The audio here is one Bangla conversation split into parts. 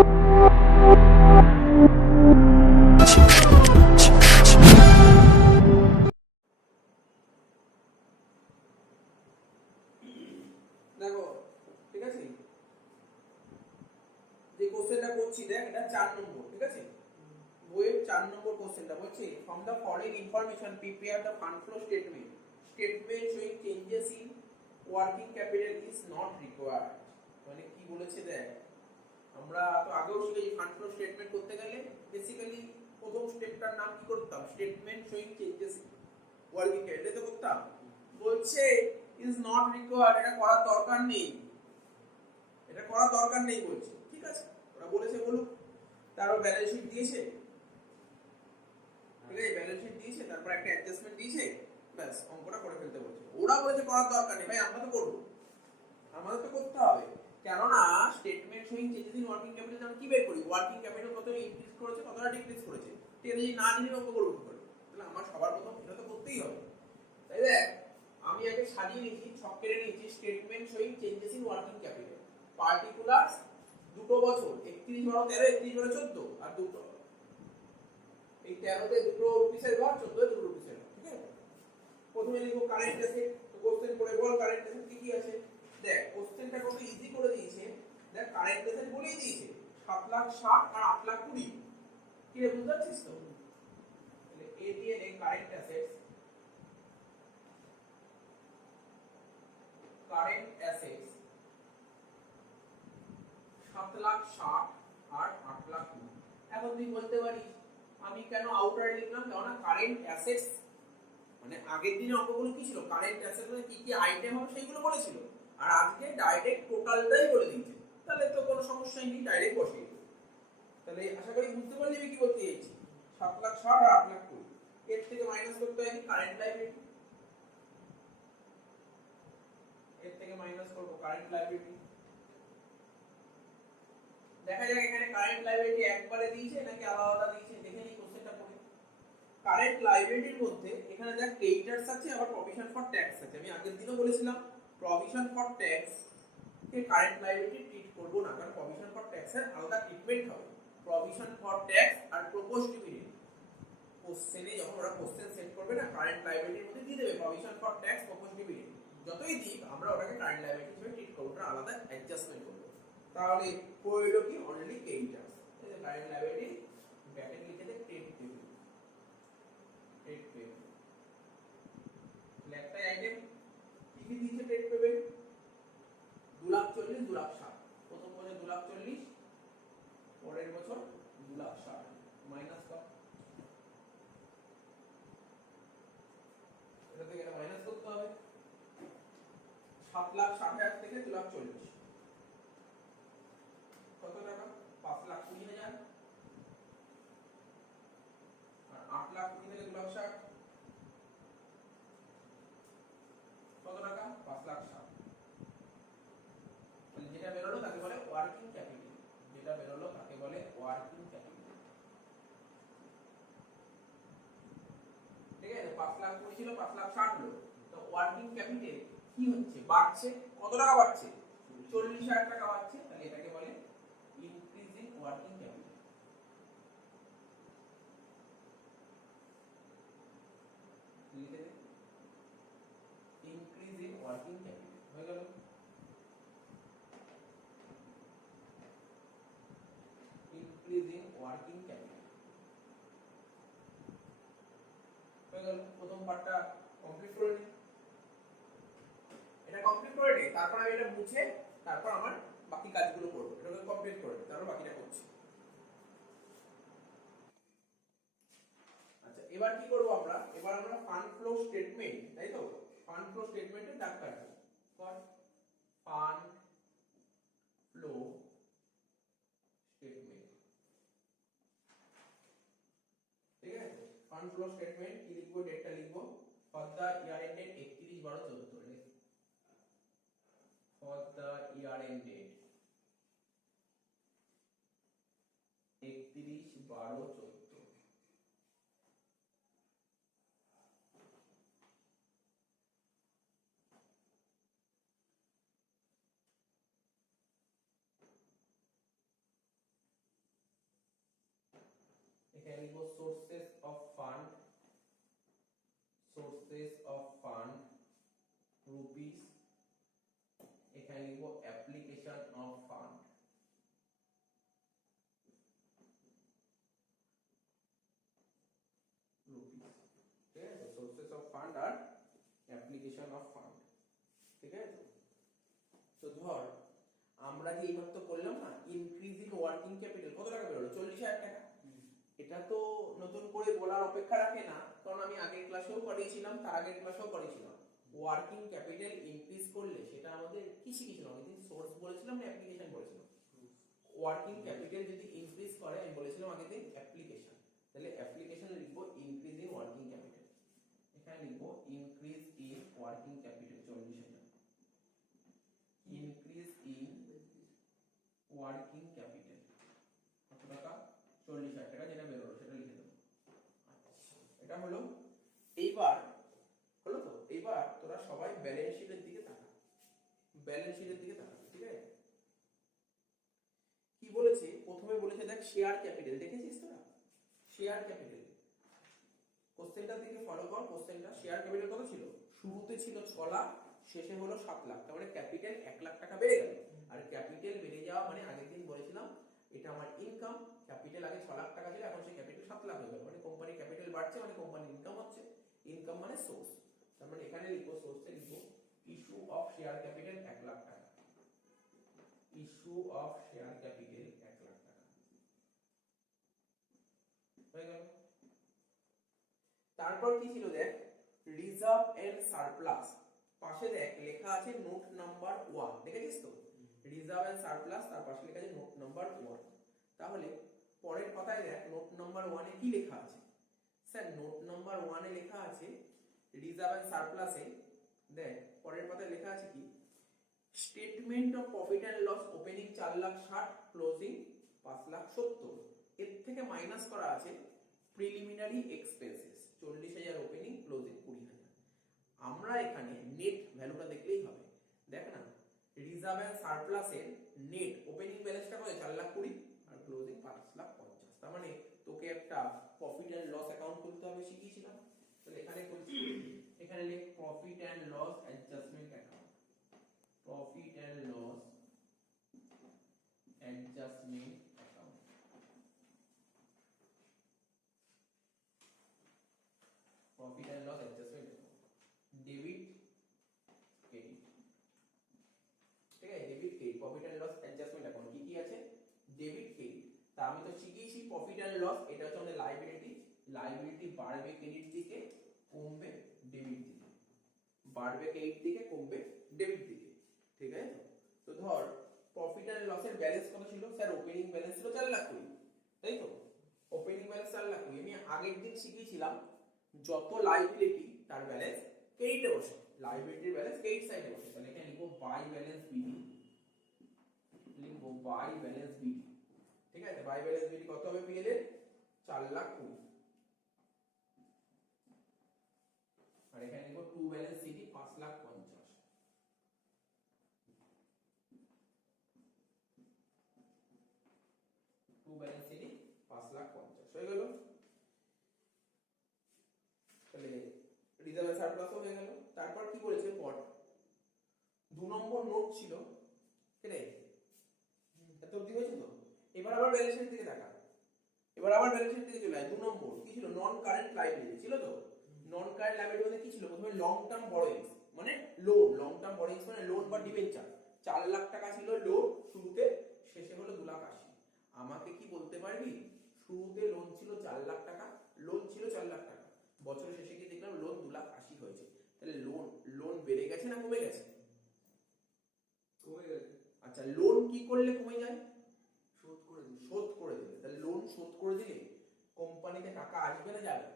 দেখো ঠিক আছে, যে কোশ্চেনটা করছি দেখ এটা 4 নম্বর, ঠিক আছে, বইয়ের 4 নম্বর কোশ্চেনটা বলছে from the following information prepare the fund flow statement showing changes in working capital is not required. মানে কি বলেছে দেখ, আমরা তো আগেও শিখেছি ফান্ড ফ্লো স্টেটমেন্ট করতে গেলে বেসিক্যালি প্রথম স্টেপটার নাম কি করতাম, statement showing changes in working capital তো করতাম। বলছে ইজ নট রিকোয়ার্ড, এটা করার দরকার নেই, এটা করার দরকার নেই বলছে। ঠিক আছে, ওরা বলেছে বলুক। তারপর ব্যালেন্স শিট দিয়েছে, ঠিক আছে, ব্যালেন্স শিট দিয়েছে, তারপর একটা অ্যাডজাস্টমেন্ট দিয়েছে, ব্যাস অঙ্কটা করে ফেলতে বলছে। ওরা বলেছে করার দরকার নেই, ভাই আমরা তো করব, আমাদের তো করতে হবে। কেননা statement showing changes in working capital আমরা কি বের করি, ওয়ার্কিং ক্যাপিটাল কতটা ইনক্রিজ করেছে কতটা ডিক্রিজ করেছে, ঠিক আছে, যদি না জানি অঙ্ক করব কি করে, তাহলে আমার সবার প্রথম এটা তো করতেই হবে। তাই দেখ আমি আগে সাজিয়ে নিয়েছি, ছক কেটে নিয়েছি, statement showing changes in working capital particulars দুটো বছর 31/12 31/14 আর দুটো এই 13 তে দুটো রুপিসের ঘর, 14 দুটো রুপিসের ঘর। ঠিক আছে, প্রথমে লিখো কারেন্ট অ্যাসেট। তো কোশ্চেন পড়ে বল কারেন্ট অ্যাসেট কি কি আছে। দেখ কোশ্চেনটা কত ইজি করে দিয়েছে, দেখ কারেন্ট অ্যাসেট বলেই দিয়েছে 7,60,000 আর 8,20,000। কি রে বুঝতে পারছিস তো, তাহলে এ দিয়ে নে কারেন্ট অ্যাসেটস, কারেন্ট অ্যাসেটস 7,60,000 আর 8,20,000। এখন তুই বলতে পারিস আমি কেন আউটারে লিখলাম, কেননা কারেন্ট অ্যাসেটস মানে আগের দিনে অঙ্কগুলো কি ছিল, কারেন্ট অ্যাসেট মানে কি কি আইটেম হবে সেইগুলো বলেছিল, আর আজকে ডাইরেক্ট টোটালটাই বলে দিয়েছে, তাহলে তো কোনো সমস্যাই নেই, ডাইরেক্ট বসিয়ে দিই। তাহলে আশা করি বুঝতে পারলি আমি কি বলতে চাইছি। 7,60,000 আর 8,20,000 এর থেকে মাইনাস করতে হয় কারেন্ট লাইবিলিটি, এর থেকে মাইনাস করব কারেন্ট লাইবিলিটি। দেখা যাক এখানে কারেন্ট লাইবিলিটি একবারে দিয়েছে নাকি আলাদা আলাদা দিয়েছে, দেখে নিই কোশ্চেনটা পড়ে। কারেন্ট লাইবিলিটির মধ্যে এখানে দেখ ক্রেডিটার্স আছে আবার প্রভিশন ফর ট্যাক্স আছে। আমি আগের দিনও বলেছিলাম provision for tax K current liability treat করব না, কারণ প্রভিশন ফর ট্যাক্স এর আলাদা ট্রিটমেন্ট হবে। প্রভিশন ফর ট্যাক্স আর প্রপোজড ডিভিডেন্ড কোশ্চেনে যখন ওরা কোশ্চেন সেট করবে না, কারেন্ট লাইবিলিটির মধ্যে দিয়ে দেবে provision for tax proposed dividend, যতই দিক আমরা ওটাকে কারেন্ট লাইবিলিটি হিসেবে ট্রিট করব, ওটা আলাদা অ্যাডজাস্টমেন্ট করব। তাহলে হইল কি অনলি ক্রেডিটার্স, এই যে কারেন্ট লাইবিলিটি ব্র্যাকেট লিখে দে ট্রেড পেমেন্ট, ট্রেড পেমেন্ট একটাই আইটেম। কি কি দিয়েছে ট্রেড পেমেন্ট, 2,40,000 2,60,000, প্রথম বছর 2,40,000, পরের বছর 2,60,000 মাইনাস কর, এটা থেকে এটা মাইনাস করতে হবে। 7,60,000 থেকে 2,40,000 কত টাকা, 5,20,000, আর 8,20,000 থেকে 2,60,000 কত টাকা, 5,60,000। তাহলে যেটা বেরোলো তাকে বলে ওয়ার্কিং ক্যাপিটাল, যেটা বেরোলো তাকে বলে ওয়ার্কিং ক্যাপিটাল। ঠিক আছে, 5,20,000 ছিল 5,60,000 হলো, তো ওয়ার্কিং ক্যাপিটাল কি হচ্ছে, বাড়ছে, কত টাকা বাড়ছে, 40,000 টাকা বাড়ছে, তাহলে এটাকে বলে ইনক্রিজ ইন ওয়ার্কিং ক্যাপিটাল। লিখে দে ইনক্রিজ ইন ওয়ার্কিং ক্যাপিটাল, হয়ে গেল। ইনক্রিজ ইন ওয়ার্কিং ক্যাপিটাল হয়ে গেল। প্রথম পার্টটা কমপ্লিট করে নি, এটা কমপ্লিট করে নি, তারপর আমি এটা মুছে তারপর আমার বাকি কাজগুলো করব, এটাকে কমপ্লিট করে তারপর বাকিটা করছি। আচ্ছা এবার কি করব আমরা, এবার আমরা ফান্ড ফ্লো স্টেটমেন্ট, তাই তো, ফান্ড ফ্লো স্টেটমেন্টে দাগ কাটবো, কর ফান্ড ফ্লো স্টেটমেন্ট। ঠিক আছে, ফান্ড ফ্লো স্টেটমেন্ট কি লিখবো, ডেটটা লিখবো for the year ended 31/12/14, for the year ended 31/12/14। এখানে লিখবো sources of fund, sources of fund rupees, এখানে লিখবো অ্যাপ্লিকেশন অফ ফান্ড, রুপিস। ঠিক আছে, সোর্সেস অফ ফান্ড আর অ্যাপ্লিকেশন অফ ফান্ড। ঠিক আছে, তো ধর আমরা যে এইমাত্র করলাম না ইনক্রিজ ইন ওয়ার্কিং ক্যাপিটাল, কত টাকা বেরোলো? 40,000 টাকা। এটা তো নতুন করে বলার অপেক্ষা রাখে না, কারণ আমি আগের ক্লাসেও পড়িয়েছিলাম, তার আগের ক্লাসেও পড়িয়েছিলাম। ওয়ার্কিং ক্যাপিটাল ইনক্রিজ করলে সেটা আমাদের কি শিখেছিলাম? আমি সোর্স বলেছিলাম না অ্যাপ্লিকেশন বলেছিলাম? ওয়ার্কিং ক্যাপিটাল যদি ইনক্রিজ করে, আমি বলেছিলাম আগে দিন অ্যাপ্লিকেশন, তাহলে অ্যাপ্লিকেশন লিখবো ইনক্রিজ ইন ওয়ার্কিং ক্যাপিটাল। এখানে লিখবো increase in working capital 40,000, increase in working capital কত টাকা? 40,000 টাকা, যেটা বেরোলো সেটা লিখে দেবো। আচ্ছা, এটা হলো। এইবার হলো তো, এইবার তোরা সবাই ব্যালেন্স শিটের দিকে তাকা, ব্যালেন্স শিটের দিকে তাকা। ঠিক আছে, কি বলেছে? প্রথমে বলেছে দেখ শেয়ার ক্যাপিটাল, দেখেছিস তোরা? শেয়ার ক্যাপিটাল কোশ্চেনটা দিকে ফলো কর। কোশ্চেনটা শেয়ার ক্যাপিটাল কত ছিল? শুরুতে ছিল 6 লাখ, শেষে হলো 7 লাখ, তার মানে ক্যাপিটাল 1 লাখ টাকা বেড়ে গেল। আর ক্যাপিটাল বেড়ে যাওয়া মানে আগের দিন বলেছিলাম এটা আমার ইনকাম। ক্যাপিটাল আগে 6 লাখ টাকা ছিল, এখন সেই ক্যাপিটাল 7 লাখ হয়ে গেল, মানে কোম্পানির ক্যাপিটাল বাড়ছে, মানে কোম্পানির ইনকাম হচ্ছে। ইনকাম মানে সোর্স, তার মানে এখানে লিখবো সোর্সে লিখবো issue of share capital 1 lakh টাকা, issue of share capital 1 lakh টাকা হয়ে গেল। তারপর কি ছিল দেখ, রিজার্ভ এন্ড সারপ্লাস, পাশে দেখ লেখা আছে নোট নাম্বার 1, দেখেছিস তো? রিজার্ভ এন্ড সারপ্লাস, তার পাশে লেখা আছে নোট নাম্বার 1। তাহলে পরের পাতায় দেখ নোট নাম্বার 1 এ কি লেখা আছে? স্যার নোট নাম্বার 1 এ লেখা আছে রিজার্ভ এন্ড সারপ্লাসে, দেখ পরের পাতায় লেখা আছে কি? Statement of profit and loss, opening 4,60,000, closing 5,70,000। এর থেকে মাইনাস করা আছে প্রিলিমিনারি এক্সপেন্সেস 40,000, ওপেনিং ক্লোজিং 20,000। আমরা এখানে নেট ভ্যালুটা দেখলেই হবে। দেখ না, রিজার্ভ এন্ড সারপ্লাসের নেট ওপেনিং ব্যালেন্সটা কত? 4,20,000 আর ক্লোজিং 5,50,000। তার মানে তোকে একটা প্রফিট এন্ড লস অ্যাকাউন্ট খুলতে হবে, শিখিয়েছিলাম। তাহলে এখানে করছি, এখানে লিখ profit and loss adjustment account, profit and loss adjustment account. Profit and loss adjustment account, debit credit. ঠিক আছে, debit credit, profit and loss adjustment account কি কি আছে? Debit credit. তা আমি তো শিখিয়েছি প্রফিট এন্ড লস, এটা হচ্ছে আমাদের লায়াবিলিটি। লায়াবিলিটি বাড়বে ক্রেডিট দিকে, কমবে ডেবিট দিকে, বাড়বে ক্রেডিট দিকে, কমবে ডেবিট দিকে। ঠিক আছে, তো ধর প্রফিট এন্ড লসের ব্যালেন্স কত ছিল? স্যার ওপেনিং ব্যালেন্স ছিল 4,20,000, তাই তো? Opening balance 4,20,000। আমি আগের দিন শিখিয়েছিলাম যত লায়াবিলিটি তার ব্যালেন্স ক্রেডিটে বসে, লায়াবিলিটির ব্যালেন্স ক্রেডিট সাইডে বসে। তাহলে এখানে লিখবো বাই ব্যালেন্স বিডি, লিখবো বাই ব্যালেন্স বিডি। ঠিক আছে, বাই ব্যালেন্স বিডি কত হবে পিএল এর? 4,20,000। আর এখানে লিখবো two balance CD 5,50,000। Two balance CD 5,50,000 হয়ে গেল। তাহলে রিজার্ভ এন্ড সারপ্লাস হয়ে গেল। তারপর কি বলেছে? পট 2 নম্বর নোট ছিল, ঠিক আছে? এত অবধি হয়েছে তো? এবার আবার ব্যালেন্স শিট দিকে দেখা, এবার আবার ব্যালেন্স শিট দিকে চলে আয়। 2 নম্বর কি ছিল? নন কারেন্ট লায়াবিলিটি ছিল তো? নন কারেন্ট লায়াবিলিটি মানে কি ছিল? প্রথমে লং টার্ম বরোইংস মানে লোন, লং টার্ম বরোইংস মানে লোন বা ডিবেঞ্চার। 4 লাখ টাকা ছিল লোন শুরুতে, শেষে হলো 2,80,000। আমাকে কি বলতে পারবি? শুরুতে লোন ছিল 4 লাখ টাকা, লোন ছিল 4 লাখ টাকা, বছরের শেষে গিয়ে দেখলাম লোন 2,80,000 হয়েছে। তাহলে লোন বেড়ে গেছে না কমে গেছে? কমে গেছে। আচ্ছা, লোন কি করলে কমে যায়? শোধ করে দিই, শোধ করে দিলে। তাহলে লোন শোধ করে দিলে কোম্পানিতে টাকা আসবে না যাবে?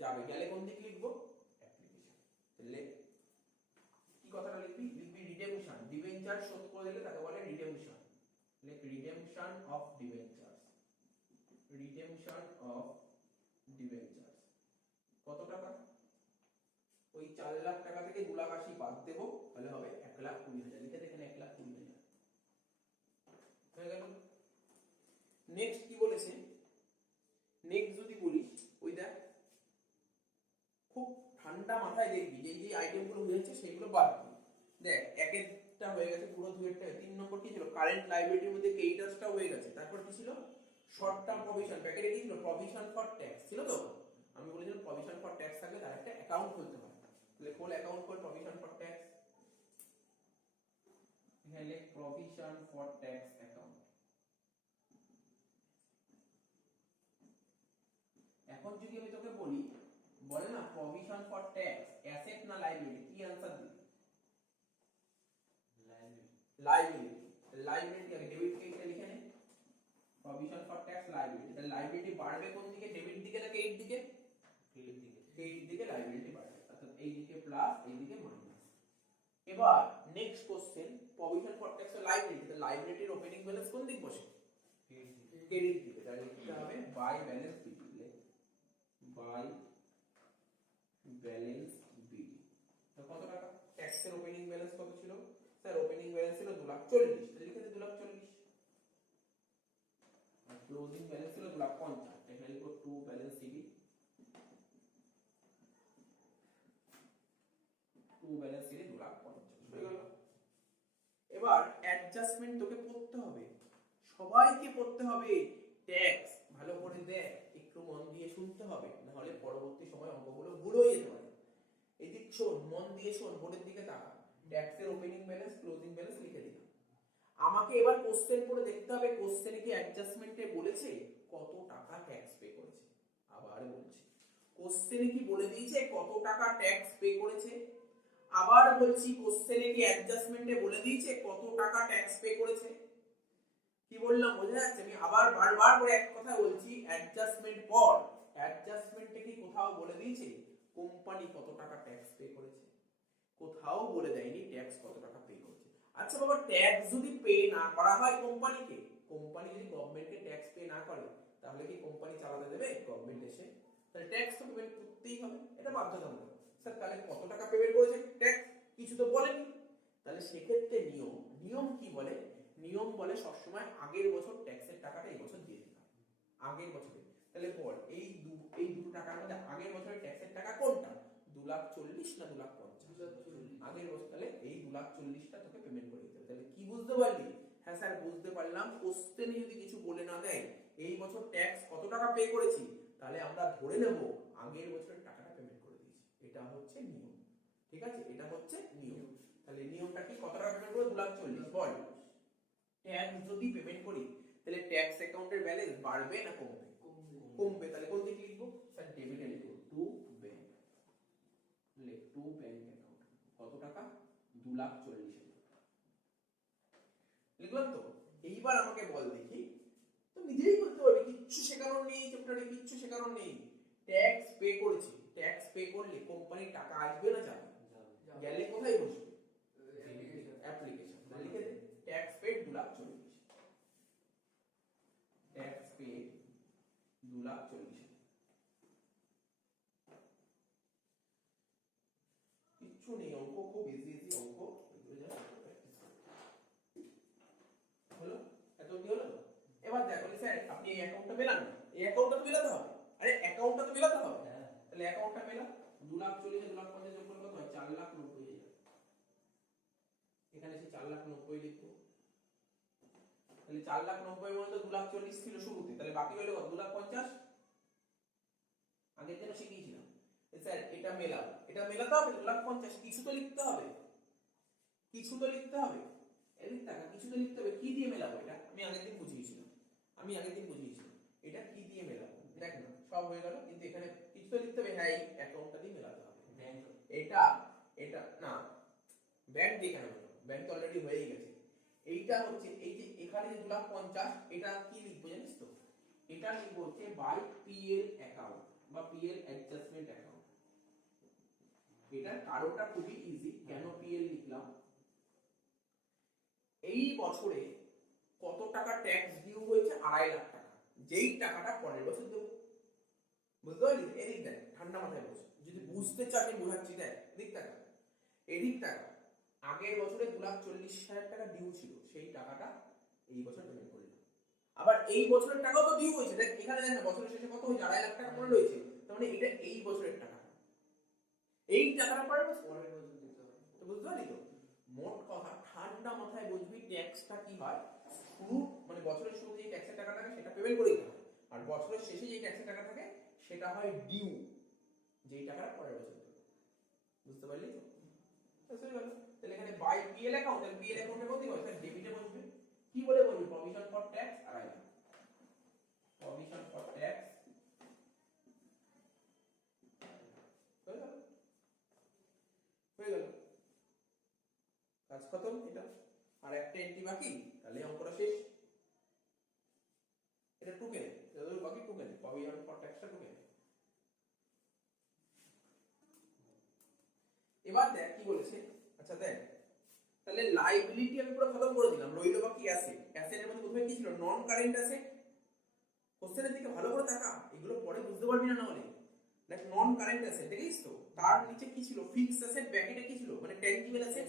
যাবে। গেলে কোন দিকে লিখবো? অ্যাপ্লিকেশন। তাহলে কি কথাটা লিখবি? লিখবি রিডেমশন, ডিবেঞ্চার শোধ করে দিলে তাকে বলে redemption. Like redemption of debentures, redemption of debentures. কত টাকা? ওই 4 লাখ টাকা থেকে 2,80,000 বাদ দেবো, তাহলে হবে 1,20,000। লিখে দেখেন 1,20,000 হয়ে গেল। নেক্সট কি বলেছে? সেইগুলো বাদ দিই। দেখ একেরটা হয়ে গেছে, পুরো দুয়েরটা। 3 নম্বর কি ছিল? কারেন্ট লাইবিলিটির মধ্যে ক্রেডিটার্সটা হয়ে গেছে। তারপর কি ছিল? Short term provision. প্যাকেটে কি ছিল? প্রভিশন ফর ট্যাক্স ছিল তো। আমি বলেছিলাম প্রভিশন ফর ট্যাক্স থাকলে তার একটা অ্যাকাউন্ট খুলতে হয়। তাহলে খোল account for provision for tax. এখানে লিখ প্রভিশন ফর ট্যাক্স অ্যাকাউন্ট। এখন যদি আমি তোকে বলি, বলে না প্রভিশন ফর ট্যাক্স অ্যাসেট না লাইবিলিটি, কি आंसर দিবি? লাইবিলিটি। লাইবিলিটি আগে ডেবিট কে এখানে লিখে নে, প্রভিশন ফর ট্যাক্স লাইবিলিটি। তাহলে লাইবিলিটি বাড়বে কোন দিকে? ডেবিট দিকে না ক্রেডিট দিকে? ক্রেডিট দিকে লাইবিলিটি বাড়বে, অর্থাৎ এই দিকে প্লাস এই দিকে মাইনাস। এবার next question, provision for tax liability, তাহলে লাইবিলিটির ওপেনিং ব্যালেন্স কোন দিক বসে? ক্রেডিট দিকে। তাহলে লিখতে হবে বাই ব্যালেন্স বিটি। বাই ব্যালেন্স বিটি। তো কত টাকা? ট্যাক্সের ওপেনিং ব্যালেন্স কত ছিল? স্যার ওপেনিং ব্যালেন্স ছিল 2,40,000। তাহলে লিখে দে 2,40,000। আর ক্লোজিং ব্যালেন্স ছিল 2,50,000। এখানে লিখো to balance CB, to balance CB 2,50,000 হয়ে গেল। এবার অ্যাডজাস্টমেন্ট তোকে পড়তে হবে, সবাইকে পড়তে হবে। ট্যাক্স ভালো করে দেখ, একটু মন দিয়ে শুনতে হবে, না হলে পরবর্তী সময় অঙ্কগুলো ভুল হয়ে যেতে পারে। এদিক শোন, মন দিয়ে শোন, বোর্ডের দিকে তাকা। ট্যাক্সের ওপেনিং ব্যালেন্স ক্লোজিং ব্যালেন্স লিখে দিলাম। আমাকে এবার কোশ্চেন করে দেখতে হবে, কোশ্চেনে কি অ্যাডজাস্টমেন্টে বলেছে কত টাকা ট্যাক্স পে করেছে। আবার বলছি, কোশ্চেনে কি বলে দিয়েছে কত টাকা ট্যাক্স পে করেছে? আবার বলছি, কোশ্চেনে কি অ্যাডজাস্টমেন্টে বলে দিয়েছে কত টাকা ট্যাক্স পে করেছে? কি বললাম বোঝা যাচ্ছে? আমি আবার বারবার করে এক কথা বলছি, অ্যাডজাস্টমেন্ট পর। অ্যাডজাস্টমেন্টে কি কোথাও বলে দিয়েছে কোম্পানি কত টাকা ট্যাক্স পে করেছে? কোথাও বলে দেয়নি ট্যাক্স কত টাকা পে করেছে। আচ্ছা বাবা, ট্যাক্স যদি পে না করা হয় কোম্পানিকে, কোম্পানি যদি গভর্নমেন্টকে ট্যাক্স পে না করে, তাহলে কি কোম্পানি চালাতে দেবে গভর্নমেন্ট এসে? তাহলে ট্যাক্স তো পেমেন্ট করতেই হবে, এটা বাধ্যতামূলক। স্যার তাহলে কত টাকা পেমেন্ট করেছে ট্যাক্স? কিছু তো বলেনি। তাহলে সেক্ষেত্রে নিয়ম, নিয়ম কি বলে? নিয়ম বলে সবসময় আগের বছর ট্যাক্সের টাকাটা এই বছর দিয়ে দিতে হবে, আগের বছরে। তাহলে বল এই দুটো টাকার মধ্যে আগের বছরের ট্যাক্সের টাকা কোনটা? 2,40,000 না 2,50,000? আগের বছর। তাহলে এই 2,40,000টা তোকে পেমেন্ট করে দিতে হবে। তাহলে কি বুঝতে পারলি? হ্যাঁ স্যার বুঝতে পারলাম। কোশ্চেনে যদি কিছু বলে না দেয় এই বছর ট্যাক্স কত টাকা পে করেছি, তাহলে আমরা ধরে নেব আগের বছরের টাকাটা পেমেন্ট করে দিয়েছি। এটা হচ্ছে নিয়ম, ঠিক আছে? এটা হচ্ছে নিয়ম। তাহলে নিয়মটা কি? কত টাকা পেমেন্ট করে? 2,40,000। বল, ট্যাক্স যদি পেমেন্ট করি তাহলে ট্যাক্স অ্যাকাউন্টের ব্যালেন্স বাড়বে না কমবে? কমবে। তাহলে কোন দিকে লিখবো? স্যার ডেবিটে লিখবো, টু ব্যাংক। লিখ টু ব্যাংক অ্যাকাউন্ট। কত টাকা? 2,40,000 লিখলাম তো। এইবার আমাকে বল দেখি, তো নিজেই বলতে পারবি, কিচ্ছু শেখানোর নেই চ্যাপ্টারে, কিচ্ছু শেখানোর নেই। ট্যাক্স পে করেছি, ট্যাক্স পে করলে কোম্পানির টাকা আসবে না যাবে? গেলে কোথায় বসবে? অ্যাপ্লিকেশন। লিখে দে ট্যাক্স পেড 2,40,000। Tax paid 2,40,000। কিচ্ছু নেই, অঙ্ক খুব ইজি ইজি অঙ্ক, এগুলো জাস্ট প্র্যাকটিস করতে হলো। এত কি হলো? এবার দেখো স্যার আপনি এই অ্যাকাউন্টটা মেলান না, এই অ্যাকাউন্টটা তো মেলাতে হবে। আরে অ্যাকাউন্টটা তো মেলাতে হবে। তাহলে অ্যাকাউন্টটা মেলা। 2,40,000 2,50,000 যোগ করলে কত হয়? 4,90,000। এখানে সে 4,90,000 লিখবো। তাহলে 4,90,000 মধ্যে 2,40,000 ছিল শুরুতে, তাহলে বাকি রইল কত? 2,50,000। আগের দিনও শিখিয়েছিলাম। স্যার এটা মেলাবো, এটা মেলাতে হবে 2,50,000। কিছু তো লিখতে হবে, কিছু তো লিখতে হবে। এদিক টাকা কিছু তো লিখতে হবে। কি দিয়ে মেলাবো এটা? আমি আগের দিন বুঝিয়েছিলাম, এটা কি দিয়ে মেলাবো। দেখ না সব হয়ে গেল, কিন্তু এখানে কিছু তো লিখতে হবে। হ্যাঁ এই অ্যাকাউন্টটা দিয়ে মেলাতে হবে। এটা এটা না, ব্যাংক দিয়ে কেন মেলাবো? ব্যাংক তো অলরেডি হয়েই গেছে। এইটা হচ্ছে এই যে এখানে যে 2,50,000, এটা কি লিখবো জানিস তো? এটা লিখবো হচ্ছে বাই পিএল অ্যাকাউন্ট বা পিএল অ্যাডজাস্টমেন্ট অ্যাকাউন্ট। এটার কারণটা খুবই ইজি। কেন পিএল লিখলাম? এই বছরে কত টাকা ট্যাক্স ডিউ হয়েছে? 2.5 লাখ টাকা, যেই টাকাটা পরের বছর দেবো। বুঝতে পারলি? এদিক দেখ, ঠান্ডা মাথায় বস, যদি বুঝতে চাস আমি বোঝাচ্ছি। দেখ এদিক টাকা, এদিক টাকা। আগের বছরে 2,40,000 টাকা ডিউ ছিল, সেই টাকাটা এই বছর পেমেন্ট করলাম। আবার এই বছরের টাকাও তো ডিউ হয়েছে। দেখ এখানে দেখ না, বছরের শেষে কত হয়েছে? 2.5 লাখ টাকা পড়ে রয়েছে। তার মানে এটা এই বছরের টাকা, এই টাকাটা পরের বছর বুঝতে পারলি তো? মোট কথা ঠান্ডা মাথায় বুঝবি ট্যাক্সটা কি হয়, শুরু মানে বছরের শুরুতে যে ট্যাক্সের টাকা থাকে সেটা পেমেন্ট করে দিতে হয়, আর বছরের শেষে যে ট্যাক্সের টাকা থাকে সেটা হয় ডিউ, যেই টাকাটা পরের বছর দেবে। বুঝতে পারলি তো? তাহলে এখানে বাই পিএল অ্যাকাউন্ট, তাহলে পিএল অ্যাকাউন্টে কত হবে স্যার? ডেবিটে বসবে। কি বলে বলবি? প্রভিশন ফর ট্যাক্স আর আই প্রভিশন ফর ট্যাক্স হয়ে গেল, হয়ে গেল, কাজ খতম। এটা আর একটা এন্ট্রি বাকি, তাহলে অঙ্কটা শেষ। এটা টুকে নে, এটা বাকি টুকে নে, প্রভিশন ফর ট্যাক্সটা টুকে নে। এবার দেখ কি বলেছে। আচ্ছা দেখ, তাহলে লাইবিলিটি আমি পুরো খতম করে দিলাম, রইলো বাকি অ্যাসেট। অ্যাসেটের মধ্যে প্রথমে কি ছিল? নন কারেন্ট অ্যাসেট। কোশ্চেনের দিকে ভালো করে তাকা, এগুলো পরে বুঝতে পারবি না নাহলে। দেখ নন কারেন্ট অ্যাসেট দেখিস তো, তার নিচে কি ছিল? ফিক্সড অ্যাসেট, ব্র্যাকেটে কি ছিল? মানে ট্যানজিবল অ্যাসেট।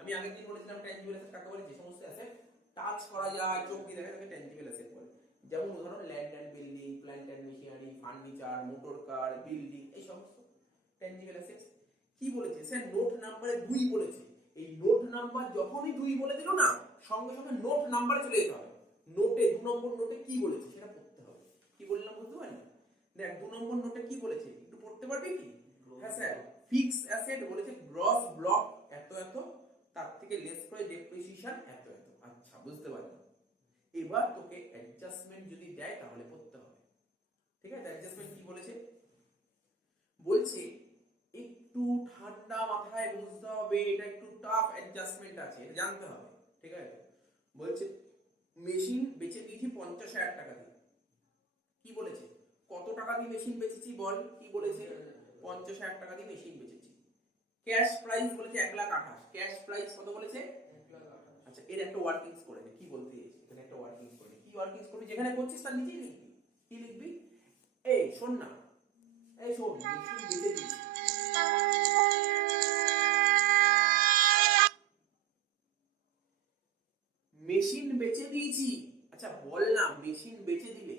আমি আগের দিন বলেছিলাম ট্যানজিবল অ্যাসেট কাকে বলে? যে সমস্ত অ্যাসেট টাচ করা যায়, চোখ দিয়ে দেখা তাকে ট্যানজিবল অ্যাসেট বলে। যেমন উদাহরণ land and building, plant and machinery, furniture, motor car, building, এই সমস্ত ট্যানজিবল অ্যাসেট। কি বলেছে স্যার? নোট নাম্বারে 2 বলেছে। এই নোট নাম্বার যখনই 2 বলে দিল না, সঙ্গে সঙ্গে নোট নাম্বারে চলে যেতে হবে। নোটে 2 নম্বর নোটে কি বলেছে সেটা পড়তে হবে। কি বললাম বুঝতে পারলি? দেখ 2 নম্বর নোটে কি বলেছে একটু পড়তে পারবি কি? হ্যাঁ স্যার, ফিক্স অ্যাসেট বলেছে গ্রস ব্লক এত এত, তার থেকে লেস করে ডেপ্রিসিয়েশন এত এত। আচ্ছা বুঝতে পারলাম। এবার তোকে অ্যাডজাস্টমেন্ট যদি দেয় তাহলে পড়তে হবে। ঠিক আছে? অ্যাডজাস্টমেন্ট কি বলেছে? বলছে একটু ঠান্ডা মাথায় বুঝতে হবে, এটা একটু টাফ অ্যাডজাস্টমেন্ট আছে, এটা জানতে হবে। ঠিক আছে? বলছে মেশিন বেচে দিয়েছি 50,000 টাকা দিয়ে। কি বলেছে? কত টাকা দিয়ে মেশিন বেচেছি বল? কি বলেছে? 50,000 টাকা দিয়ে মেশিন বেচেছি। ক্যাশ প্রাইস বলেছে 1,28,000। ক্যাশ প্রাইস কত বলেছে? 1,28,000। আচ্ছা এর একটা ওয়ার্কিংস করে নে। কি বলতে চাইছিস? এখানে একটা ওয়ার্কিংস করে নে। কি ওয়ার্কিংস করবি? যেখানে করছিস তার নিচেই লিখবি। কি লিখবি? এই শোন না, এই শোন, মেশিন বেচে দিয়েছি। মেশিন বেচে দিয়েছি। আচ্ছা বল না, মেশিন বেচে দিলে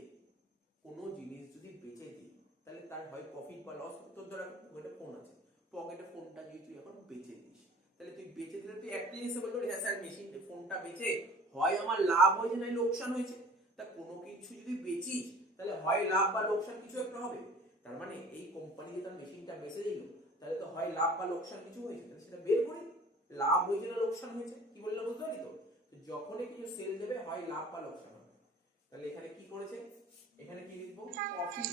কোনো জিনিস যদি বেচে দিই তাহলে তার হয় প্রফিট বা লস। তোর ধর পকেটে ফোন আছে, পকেটে ফোনটা যদি তুই এখন বেচে দিস, তাহলে তুই বেচে দিলে তুই একটা জিনিস বলতে পারি হ্যাঁ স্যার মেশিন ফোনটা বেচে হয় আমার লাভ হয়েছে না লোকসান হয়েছে। তা কোনো কিছু যদি বেচিস তাহলে হয় লাভ বা লোকসান কিছু একটা হবে। তার মানে এই কোম্পানি যে তার মেশিনটা বেচে দিল, তাহলে তো হয় লাভ বা লোকসান কিছু হয়েছে, তাহলে সেটা বের করি লাভ হয়েছে না লোকসান হয়েছে। কি বললাম বুঝতে পারি তো? যখনই কিছু সেল দেবে হয় লাভ বা লোকসান হবে। তাহলে এখানে কি করেছে? এখানে কি লিখবো? Profit.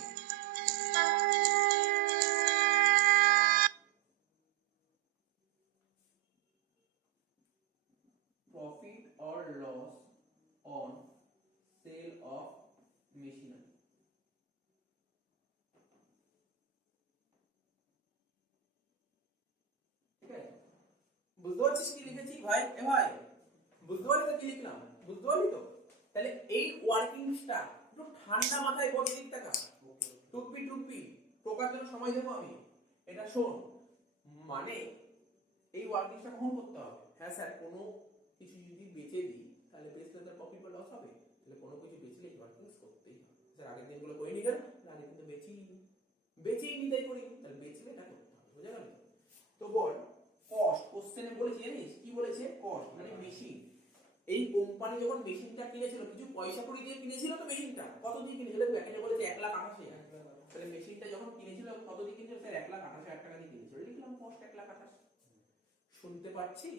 Profit or loss on sale of machinery। ঠিক আছে? বুঝতে পারছিস কি লিখেছি ভাই? এ ভাই বুঝতে পারলি তো কি লিখলাম? বুঝতে পারলি তো? তাহলে এই ওয়ার্কিংসটা একটু ঠান্ডা মাথায় বল, দিক টাকা টুপি টুপি টোকার জন্য সময় দেবো আমি। এটা শোন, মানে এই ওয়ার্কিংসটা কখন করতে হবে? হ্যাঁ স্যার কোনো কিছু যদি বেচে দিই তাহলে বেচলে তার প্রফিট বা লস হবে, তাহলে কোনো কিছু বেচলে এই ওয়ার্কিংস করতেই হবে। স্যার আগের দিনগুলো করে নি কেন? আগের দিন তো বেচেই নি তাই করি। তাহলে বেচলে এটা করতে হবে। বুঝা গেল? তো বল কস্ট, কোশ্চেনে বলেছে জানিস কি বলেছে? কস্ট মানে মেশিন। এই কোম্পানি যখন মেশিনটা কিনেছিল কিছু পয়সা কড়ি দিয়ে কিনেছিল তো মেশিনটা। কত দিয়ে কিনেছিল? ব্যাকেটে বলেছে 1,28,000। তাহলে মেশিনটা যখন কিনেছিল কত দিয়ে কিনেছিল? স্যার 1,28,000 টাকা দিয়ে কিনেছিল। লিখলাম কস্ট 1,28,000। শুনতে পাচ্ছিস?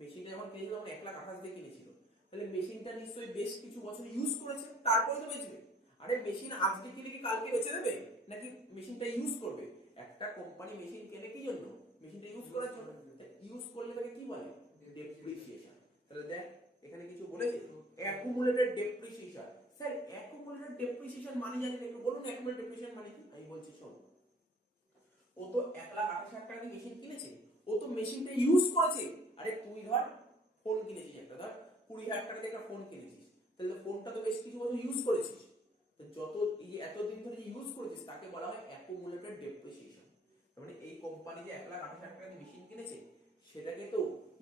মেশিনটা যখন কিনেছিল তখন 1,28,000 দিয়ে কিনেছিল। তাহলে মেশিনটা নিশ্চয়ই বেশ কিছু বছর ইউজ করেছে, তারপরে তো বেচবে। আরে মেশিন আজকে কিনে কি কালকে বেচে দেবে নাকি? মেশিনটা ইউজ করবে। একটা কোম্পানি মেশিন কেনে কি জন্য? মেশিনটা ইউজ করার জন্য। ইউজ করলে তাকে কি বলে? ডেপ্রিসিয়েশন। তাহলে দেখ এখানে কিছু বলেছে accumulated depreciation. Sir accumulated depreciation মানে জানেন? একটু বলুন অ্যাকুমুলেটেড ডেপ্রিসিয়েশন মানে কি? আমি বলছি শোন, ও তো 1,28,000 টাকা দিয়ে মেশিন কিনেছে, ও তো মেশিনটা ইউজ করেছে। আরে তুই ধর ফোন কিনেছিস একটা, ধর 20,000 টাকা দিয়ে একটা ফোন কিনেছিস, তাহলে ফোনটা তো বেশ কিছু বছর ইউজ করেছিস। তো যত এই যে এতদিন ধরে ইউজ করেছিস তাকে বলা হয় অ্যাকুমুলেটেড ডেপ্রিসিয়েশন। তার মানে এই কোম্পানি যে 1,28,000 টাকা দিয়ে মেশিন কিনেছে সেটাকে তো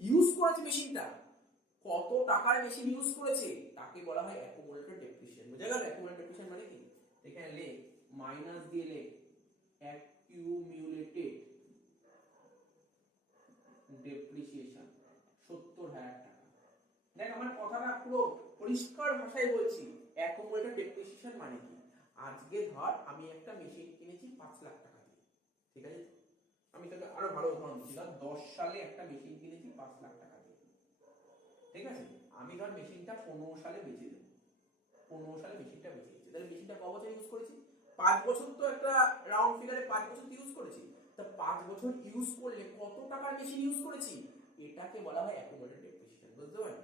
ইউজ করেছে মেশিনটা, কত টাকার মেশিন ইউজ করেছে তাকে বলা হয় অ্যাকুমুলেটেড ডেপ্রিসিয়েশন। বুঝা গেল? অ্যাকুমুলেটেড ডেপ্রিসিয়েশন মানে কি? এখানে লে মাইনাস দিয়ে লে accumulated ডেপ্রিসিয়েশন 70,000 টাকা। দেখ আমার কথাটা পুরো পরিষ্কার ভাষায় বলছি, অ্যাকুমুলেটেড ডেপ্রিসিয়েশন মানে কি? আজকে ধর আমি একটা মেশিন কিনেছি 5 লাখ টাকা দিয়ে, ঠিক আছে? আমি তোকে আরো ভালো উদাহরণ দিচ্ছি, ধর 10 সালে একটা মেশিন কিনেছি 5 লাখ টাকা দিয়ে, ঠিক আছে? আমি ধর মেশিনটা 15 সালে বেচে দেবো, 15 সালে মেশিনটা বেচে দিচ্ছি, তাহলে মেশিনটা ক বছর ইউজ করেছি? 5 বছর। তো একটা রাউন্ড ফিগারে 5 বছর ইউজ করেছি। তা 5 বছর ইউজ করলে কত টাকার মেশিন ইউজ করেছি, এটাকে বলা হয় অ্যাকুমুলেটেড ডেপ্রিসিয়েশন। বুঝতে পারলি?